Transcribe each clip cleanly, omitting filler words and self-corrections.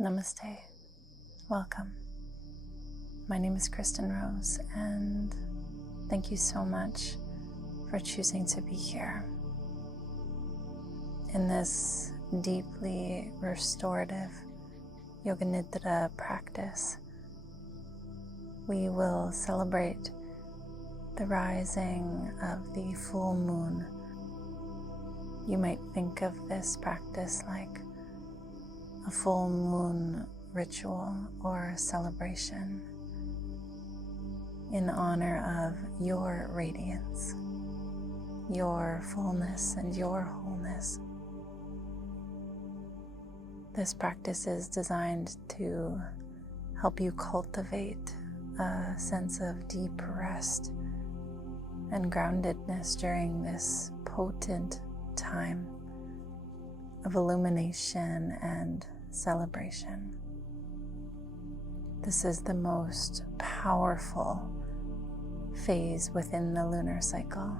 Namaste. Welcome. My name is Kristyn Rose, and thank you so much for choosing to be here. In this deeply restorative Yoga Nidra practice, we will celebrate the rising of the full moon. You might think of this practice like a full moon ritual or celebration in honor of your radiance, your fullness, and your wholeness. This practice is designed to help you cultivate a sense of deep rest and groundedness during this potent time of illumination and celebration. This is the most powerful phase within the lunar cycle,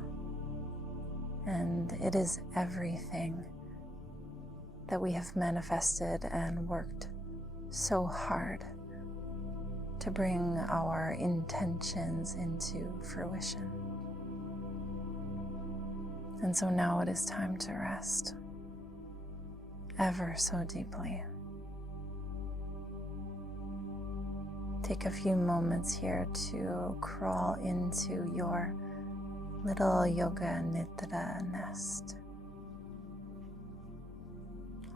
and it is everything that we have manifested and worked so hard to bring our intentions into fruition. And so now it is time to rest ever so deeply. Take a few moments here to crawl into your little Yoga Nidra nest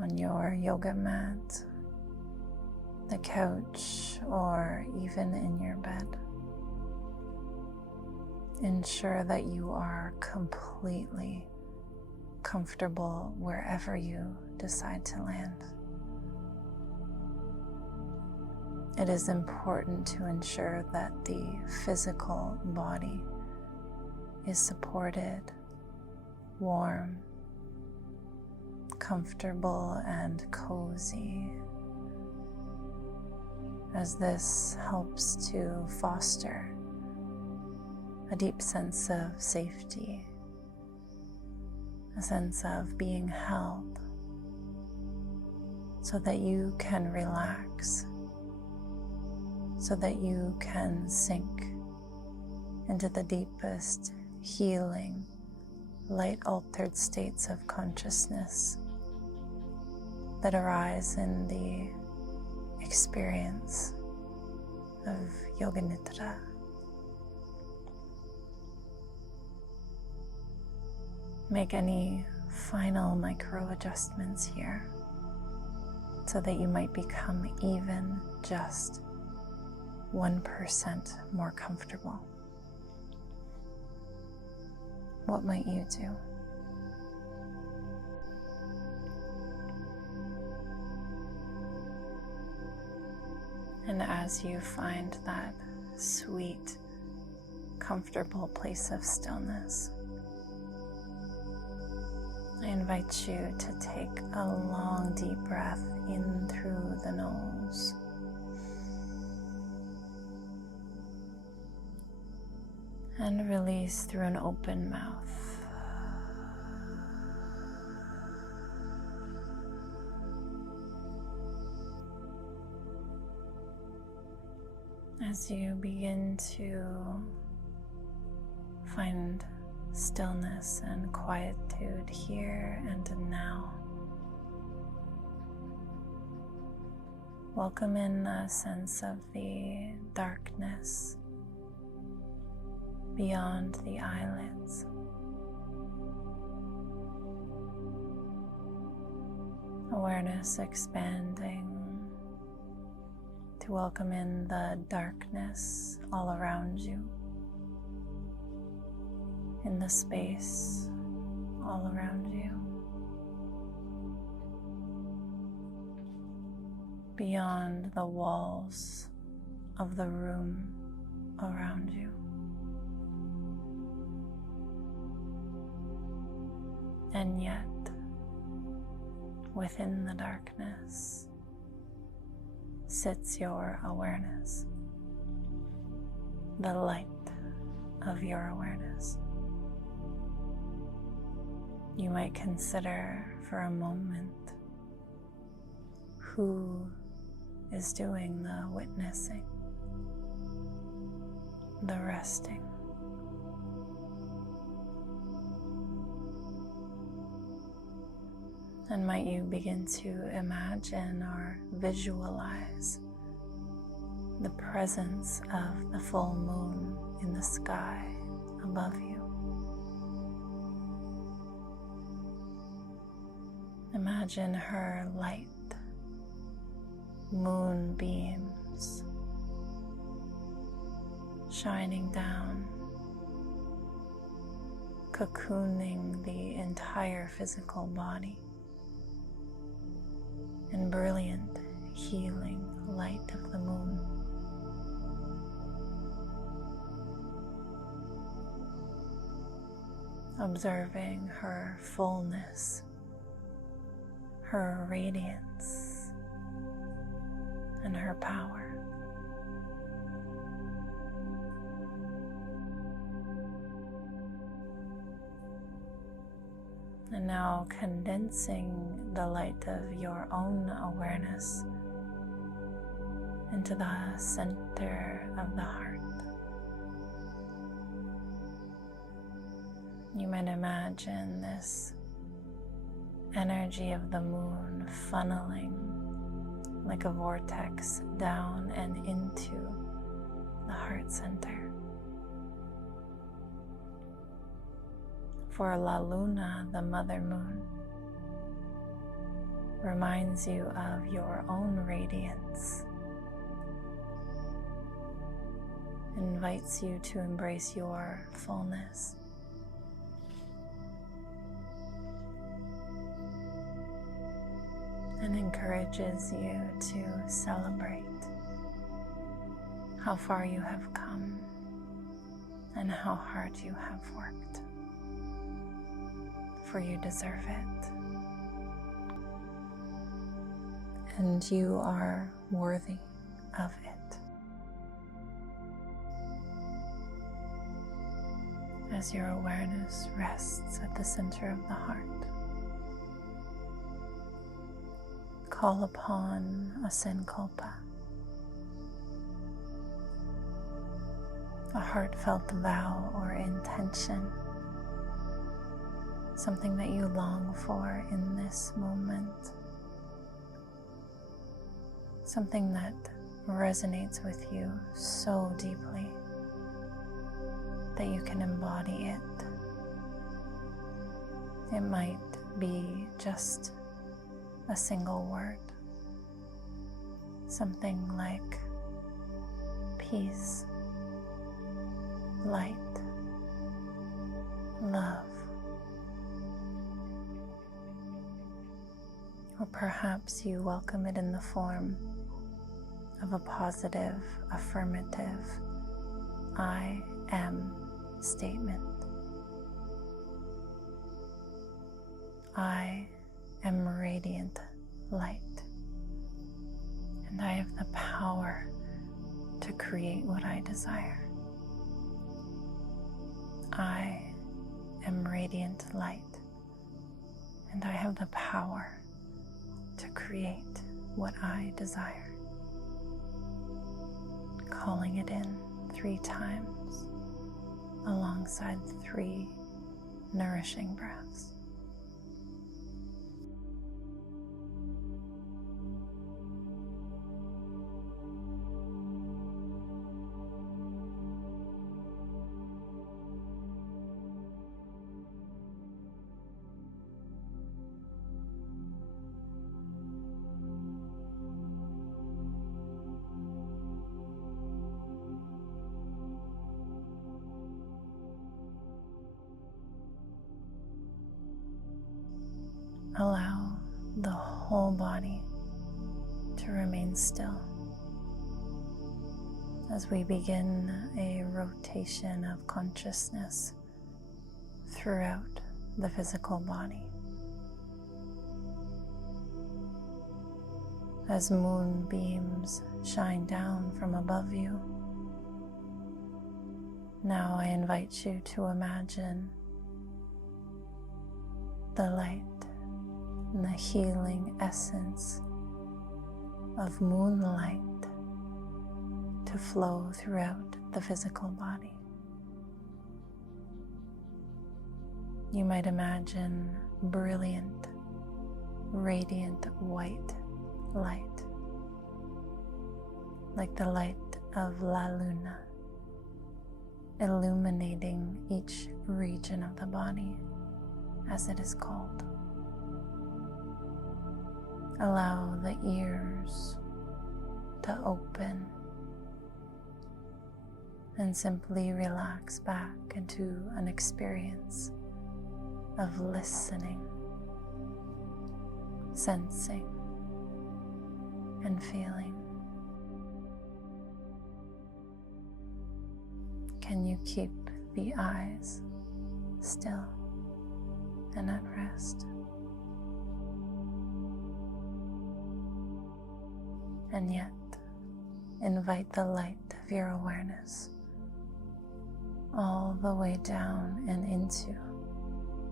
on your yoga mat, the couch, or even in your bed. Ensure that you are completely comfortable wherever you decide to land. It is important to ensure that the physical body is supported, warm, comfortable, and cozy, as this helps to foster a deep sense of safety, a sense of being held, so that you can relax, so that you can sink into the deepest healing, light-altered states of consciousness that arise in the experience of Yoga Nidra. Make any final micro adjustments here so that you might become even just 1% more comfortable. What might you do? And as you find that sweet, comfortable place of stillness, I invite you to take a long, deep breath in through the nose. And release through an open mouth. As you begin to find stillness and quietude here and now, welcome in a sense of the darkness beyond the eyelids. Awareness expanding to welcome in the darkness all around you, in the space all around you, beyond the walls of the room around you. And yet, within the darkness sits your awareness, the light of your awareness. You might consider for a moment who is doing the witnessing, the resting. And might you begin to imagine or visualize the presence of the full moon in the sky above you. Imagine her light moonbeams shining down, cocooning the entire physical body in brilliant, healing light of the moon. Observing her fullness, her radiance, and her power. And now condensing the light of your own awareness into the center of the heart. You might imagine this energy of the moon funneling like a vortex down and into the heart center. For La Luna, the mother moon, reminds you of your own radiance, invites you to embrace your fullness. And encourages you to celebrate how far you have come and how hard you have worked, for you deserve it. And you are worthy of it. As your awareness rests at the center of the heart, call upon a sankalpa, a heartfelt vow or intention, something that you long for in this moment, something that resonates with you so deeply that you can embody it. It might be just a single word, something like peace, light, love. Or perhaps you welcome it in the form of a positive, affirmative, I am statement. I am radiant light, and I have the power to create what I desire. I am radiant light, and I have the power to create what I desire. Calling it in 3 times alongside 3 nourishing breaths. Allow the whole body to remain still as we begin a rotation of consciousness throughout the physical body. As moonbeams shine down from above you, now I invite you to imagine the light and the healing essence of moonlight to flow throughout the physical body. You might imagine brilliant, radiant white light, like the light of La Luna, illuminating each region of the body, as it is called. Allow the ears to open and simply relax back into an experience of listening, sensing, and feeling. Can you keep the eyes still and at rest? And yet, invite the light of your awareness all the way down and into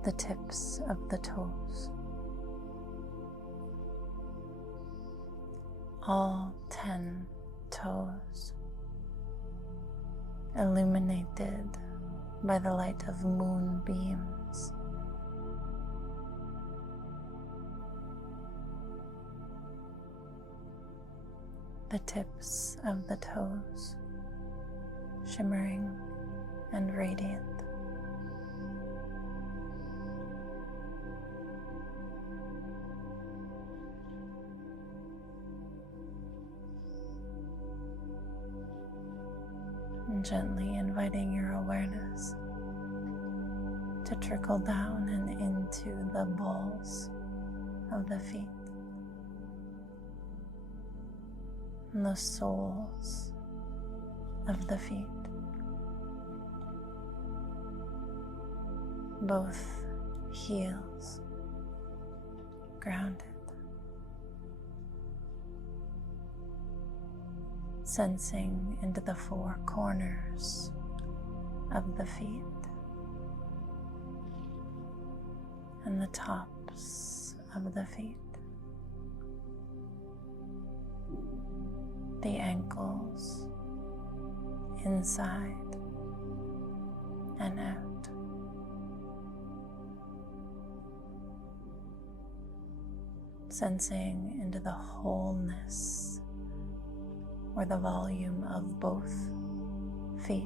the tips of the toes. All 10 toes illuminated by the light of moonbeams. The tips of the toes shimmering and radiant. And gently inviting your awareness to trickle down and into the balls of the feet and the soles of the feet, both heels grounded, sensing into the four corners of the feet and the tops of the feet, the ankles inside and out, sensing into the wholeness or the volume of both feet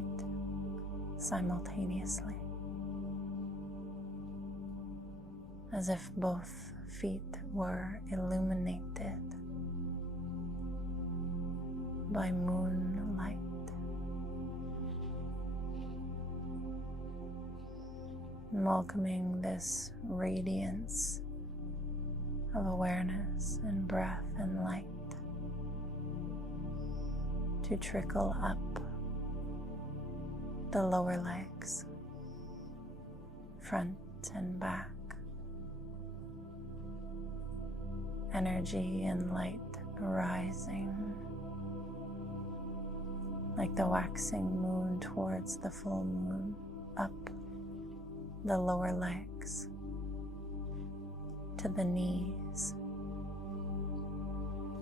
simultaneously, as if both feet were illuminated by moonlight. Welcoming this radiance of awareness and breath and light to trickle up the lower legs, front and back. Energy and light rising like the waxing moon towards the full moon, up the lower legs to the knees,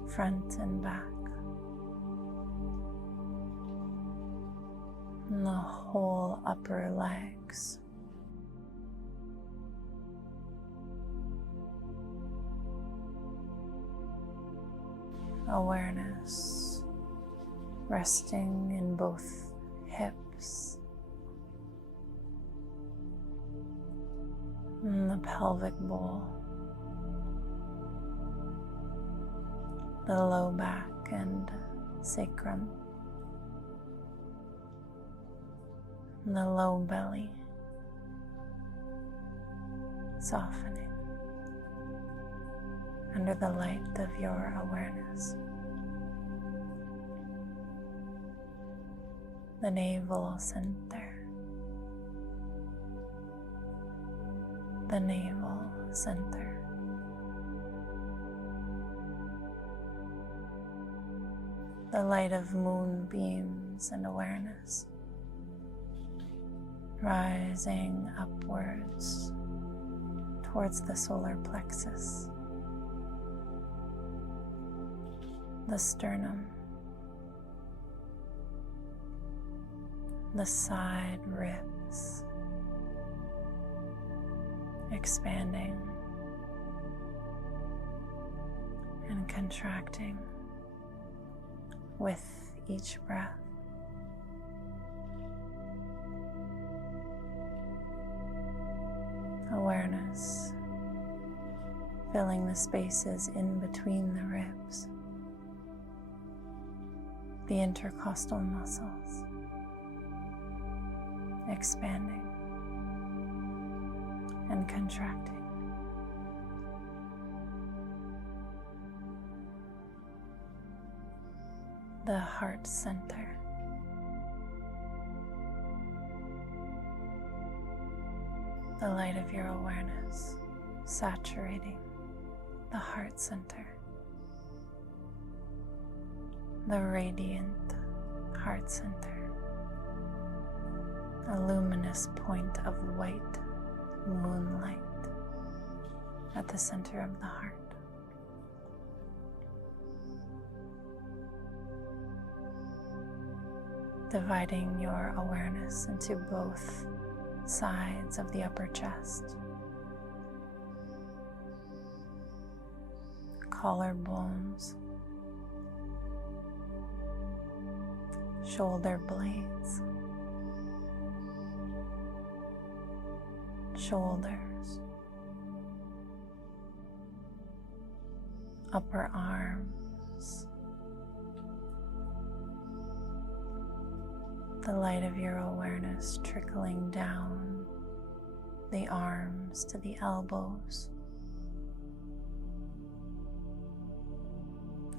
front and back, and the whole upper legs. Awareness resting in both hips and the pelvic bowl, the low back and sacrum, and the low belly, softening under the light of your awareness. The navel center, the navel center, the light of moonbeams and awareness rising upwards towards the solar plexus, the sternum, the side ribs, expanding and contracting with each breath. Awareness filling the spaces in between the ribs, the intercostal muscles, expanding and contracting. The heart center, the light of your awareness saturating the heart center, the radiant heart center, a luminous point of white moonlight at the center of the heart. Dividing your awareness into both sides of the upper chest, collarbones, shoulder blades, shoulders, upper arms, the light of your awareness trickling down the arms to the elbows,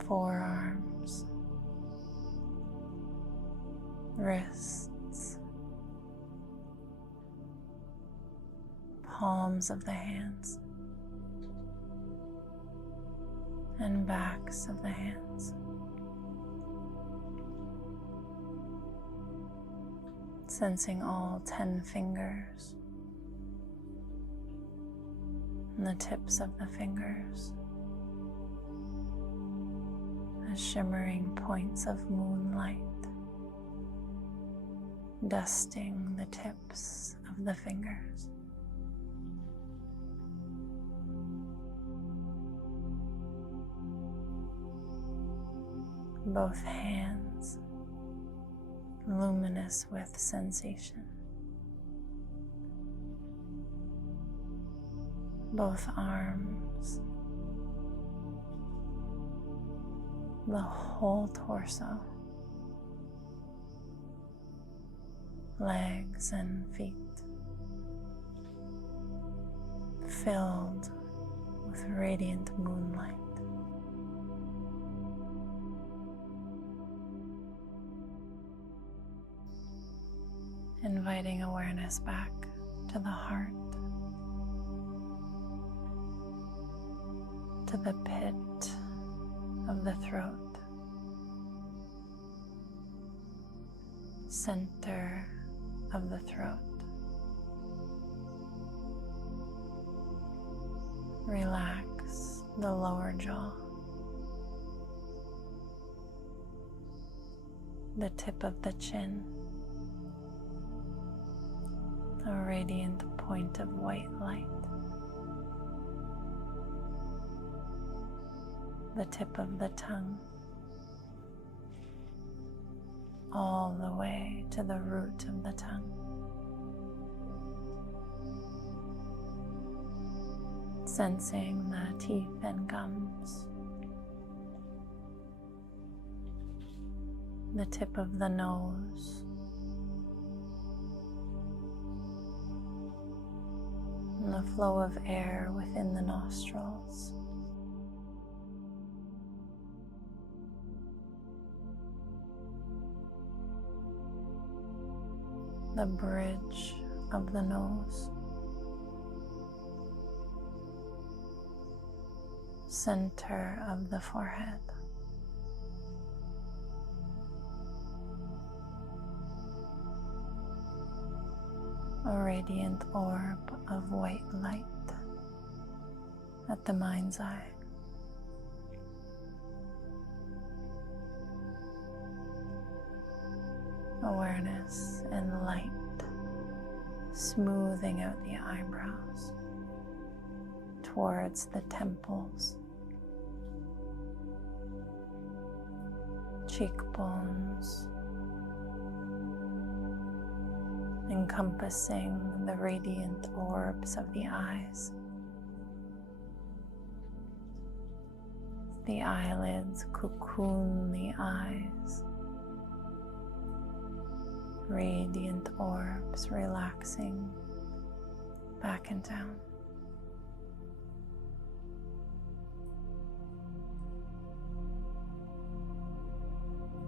forearms, wrists, palms of the hands, and backs of the hands. Sensing all 10 fingers and the tips of the fingers as shimmering points of moonlight, dusting the tips of the fingers. Both hands luminous with sensation. Both arms, the whole torso, legs and feet, filled with radiant moonlight. Inviting awareness back to the heart, to the pit of the throat, center of the throat. Relax the lower jaw, the tip of the chin, a radiant point of white light, the tip of the tongue, all the way to the root of the tongue. Sensing the teeth and gums, the tip of the nose, and the flow of air within the nostrils. The bridge of the nose, center of the forehead, a radiant orb of white light at the mind's eye. awareness and light, smoothing out the eyebrows towards the temples, cheekbones, encompassing the radiant orbs of the eyes. The eyelids cocoon the eyes, radiant orbs relaxing back and down.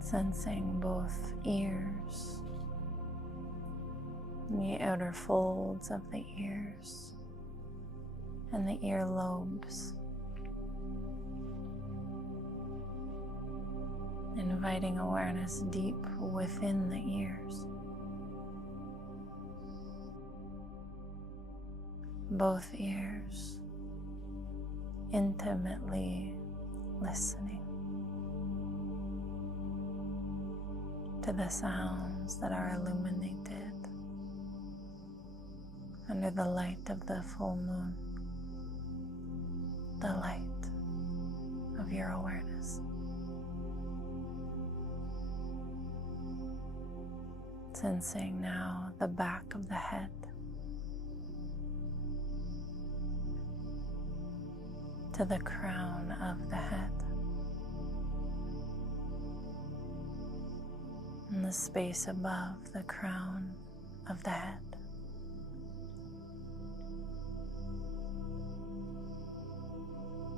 Sensing both ears, the outer folds of the ears, and the earlobes. Inviting awareness deep within the ears. Both ears, intimately listening to the sounds that are illuminated under the light of the full moon, the light of your awareness. Sensing now the back of the head, to the crown of the head, and the space above the crown of the head.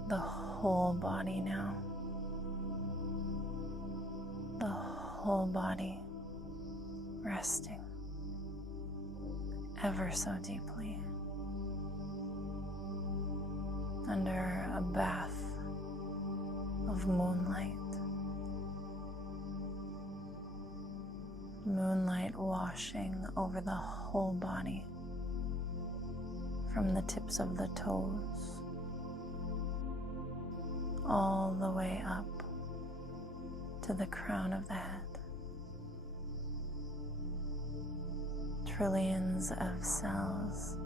The whole body now, the whole body resting ever so deeply under a bath of moonlight. Moonlight washing over the whole body from the tips of the toes all the way up to the crown of the head. Trillions of cells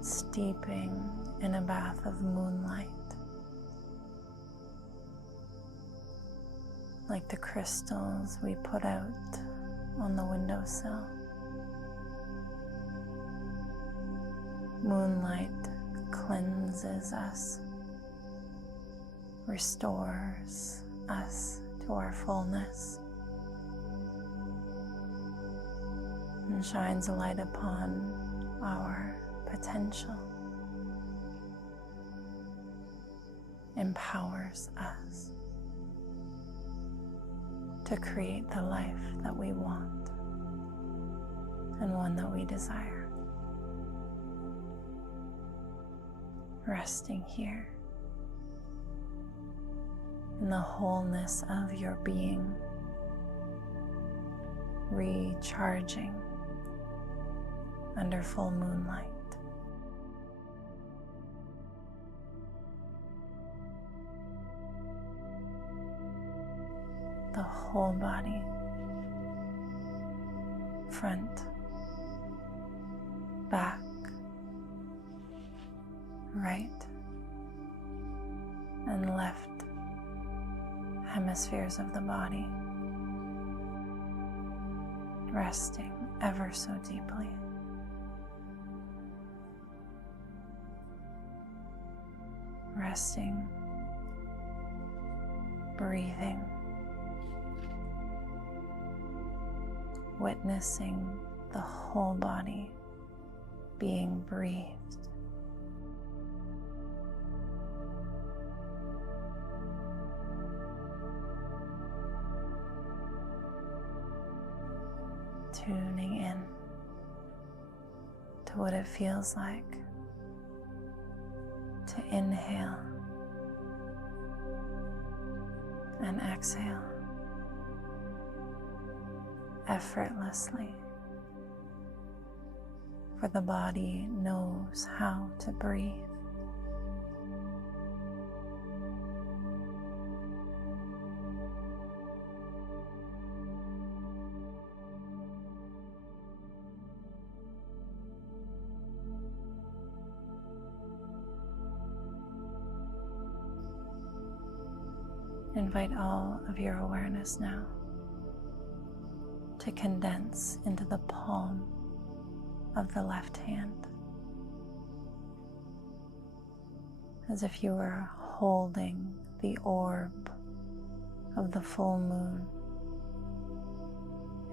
steeping in a bath of moonlight, like the crystals we put out on the windowsill. Moonlight cleanses us, restores us to our fullness, and shines a light upon our potential, empowers us to create the life that we want and one that we desire. Resting here in the wholeness of your being, recharging under full moonlight. The whole body, front, back, right, and left hemispheres of the body, resting ever so deeply. Resting, breathing, witnessing the whole body being breathed. Tuning in to what it feels like to inhale and exhale effortlessly, for the body knows how to breathe. Invite all of your awareness now to condense into the palm of the left hand, as if you were holding the orb of the full moon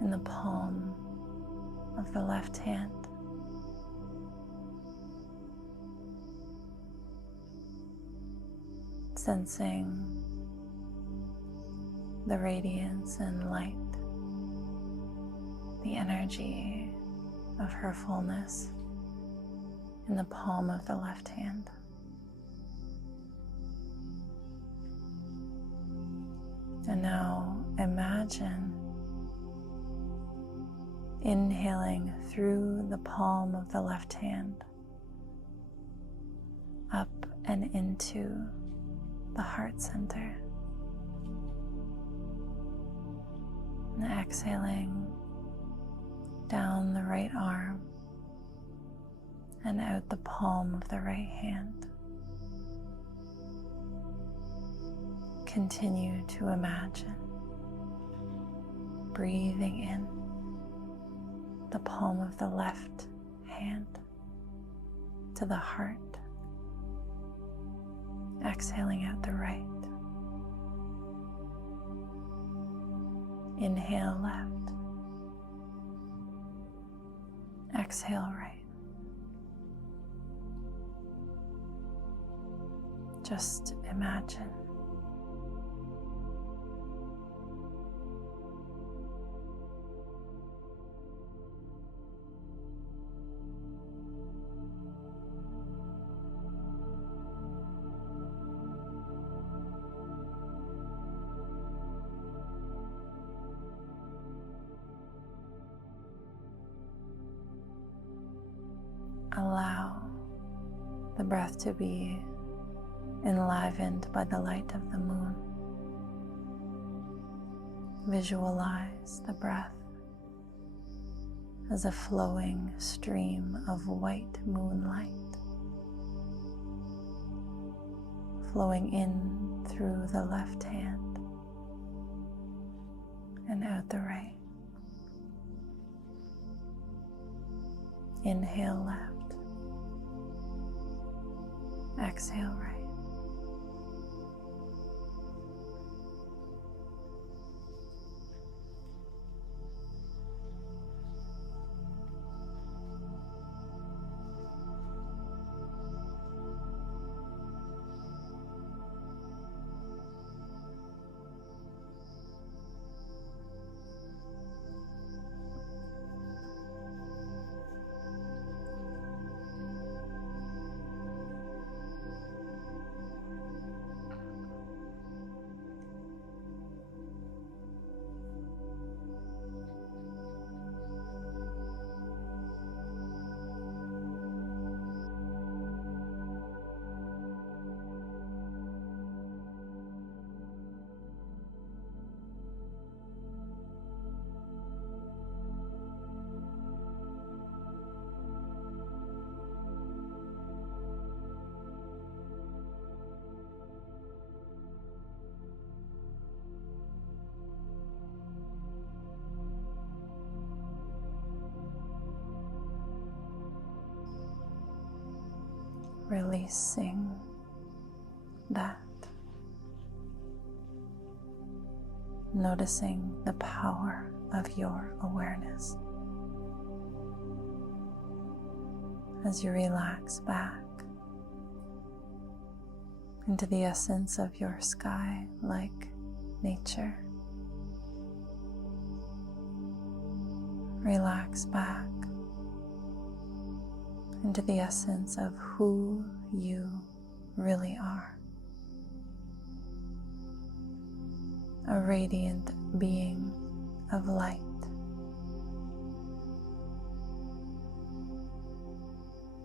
in the palm of the left hand. Sensing the radiance and light, the energy of her fullness in the palm of the left hand. And now imagine inhaling through the palm of the left hand up and into the heart center, and exhaling down the right arm and out the palm of the right hand. Continue to imagine breathing in the palm of the left hand to the heart, exhaling out the right. Inhale left, exhale right. Just imagine. Allow the breath to be enlivened by the light of the moon. Visualize the breath as a flowing stream of white moonlight, flowing in through the left hand and out the right. Inhale left, exhale right. Releasing that, noticing the power of your awareness as you relax back into the essence of your sky-like nature. Relax back into the essence of who you really are. A radiant being of light.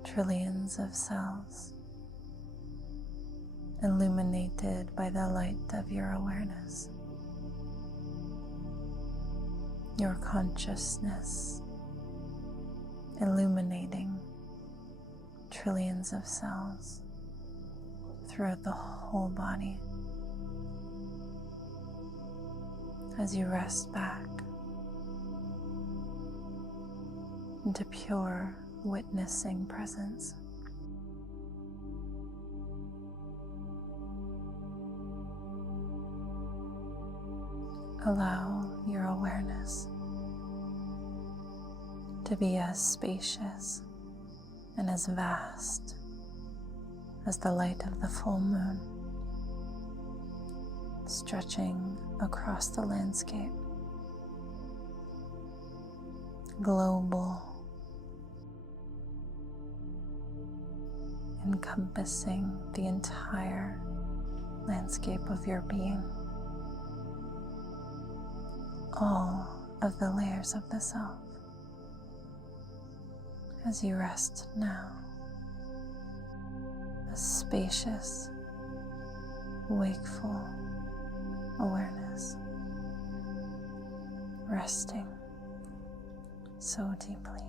Trillions of cells illuminated by the light of your awareness. Your consciousness illuminating trillions of cells throughout the whole body. as you rest back into pure witnessing presence. Allow your awareness to be as spacious and as vast as the light of the full moon, stretching across the landscape, global, encompassing the entire landscape of your being, all of the layers of the self. As you rest now, a spacious, wakeful awareness, resting so deeply.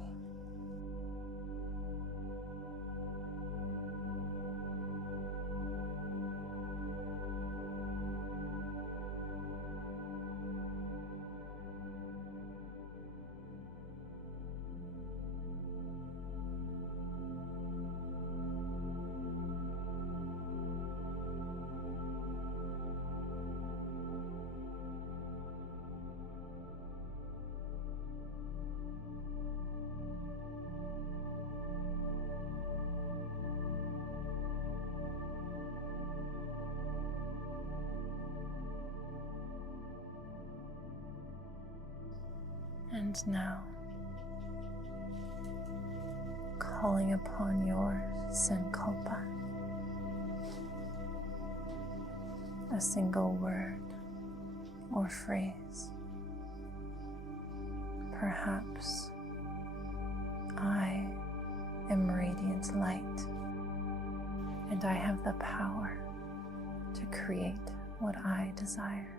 And now, calling upon your sankalpa, a single word or phrase. Perhaps, I am radiant light, and I have the power to create what I desire.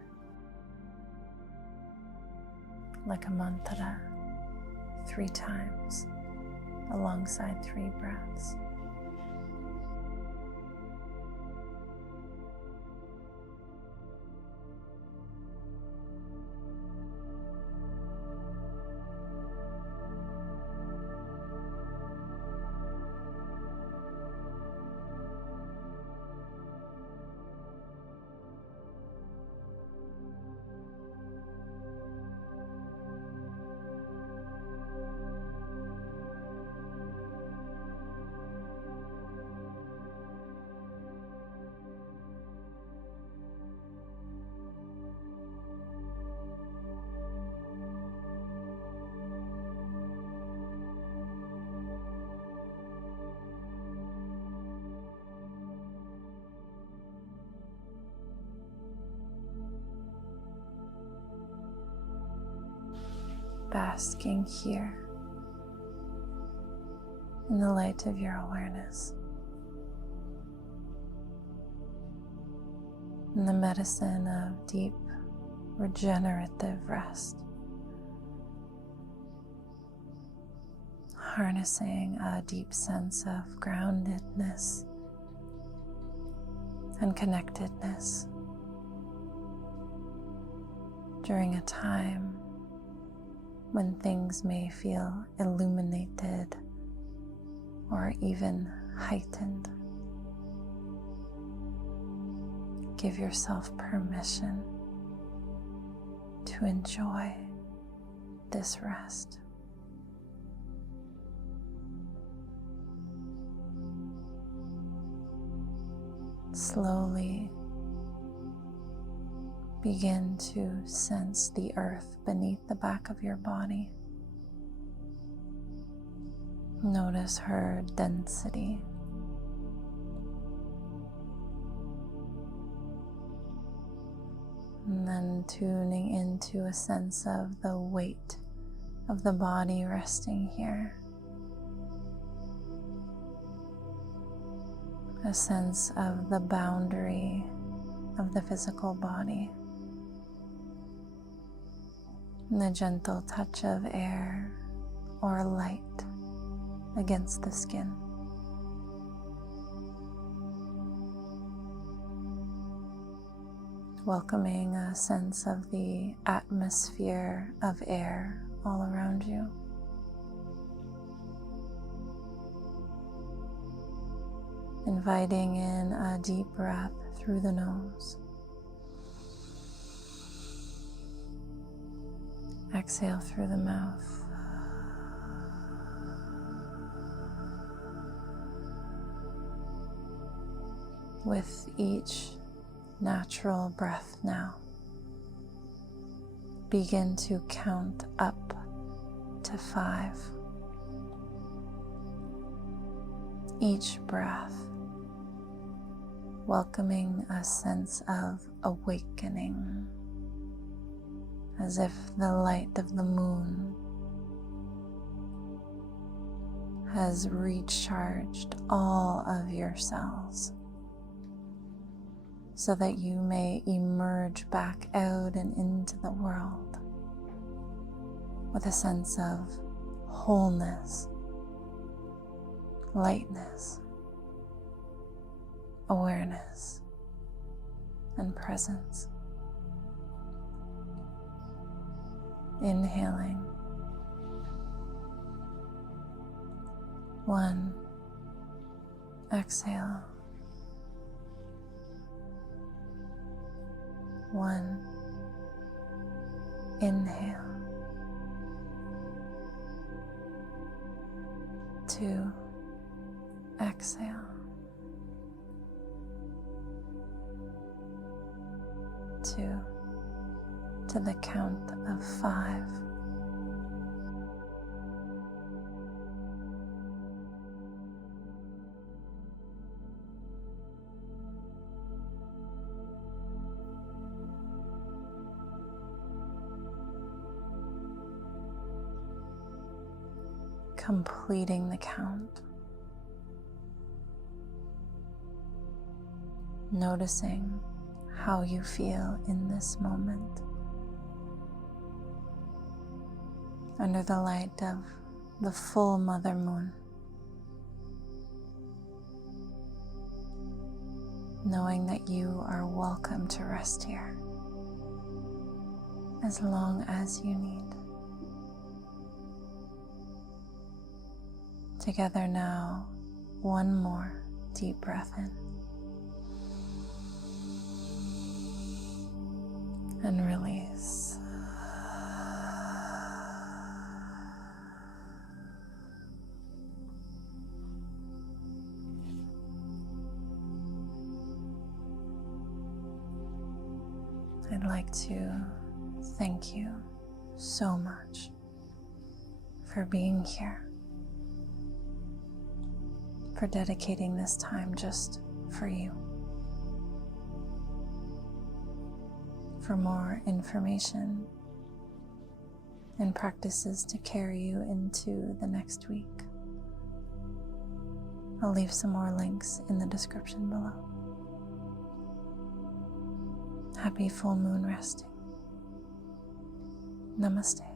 Like a mantra, 3 times, alongside 3 breaths. Basking here in the light of your awareness, in the medicine of deep regenerative rest, harnessing a deep sense of groundedness and connectedness during a time when things may feel illuminated or even heightened. Give yourself permission to enjoy this rest. Slowly begin to sense the earth beneath the back of your body. Notice her density. And then tuning into a sense of the weight of the body resting here. A sense of the boundary of the physical body. And the gentle touch of air or light against the skin. welcoming a sense of the atmosphere of air all around you. Inviting in a deep breath through the nose. Exhale through the mouth. With each natural breath now, begin to count up to 5. Each breath welcoming a sense of awakening, as if the light of the moon has recharged all of your cells, so that you may emerge back out and into the world with a sense of wholeness, lightness, awareness, and presence. Inhaling. 1. Exhale. 1. Inhale. 2. Exhale. 2. To the count of 5. Completing the count. Noticing how you feel in this moment, under the light of the full mother moon, knowing that you are welcome to rest here as long as you need. Together now, one more deep breath in. And release. I'd like to thank you so much for being here, for dedicating this time just for you. For more information and practices to carry you into the next week, I'll leave some more links in the description below. Happy full moon resting. Namaste.